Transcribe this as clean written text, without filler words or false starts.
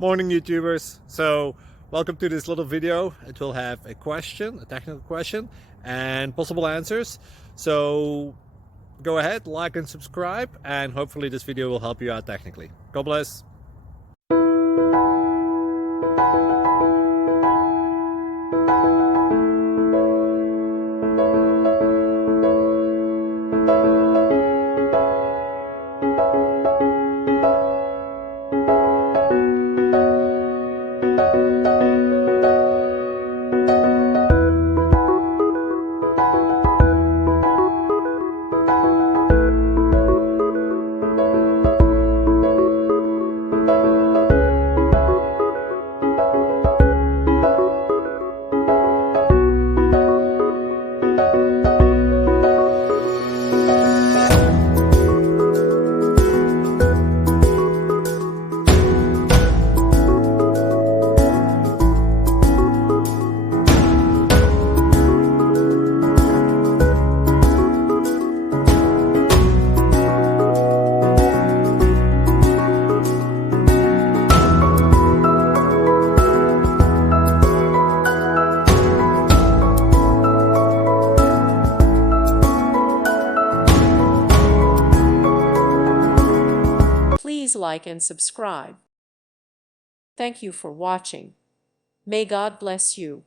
Morning YouTubers. So welcome to this little video. It will have a question, a technical question, and possible answers. So go ahead, like and subscribe, and hopefully this video will help you out technically. God bless. Please like and subscribe. Thank you for watching. May God bless you.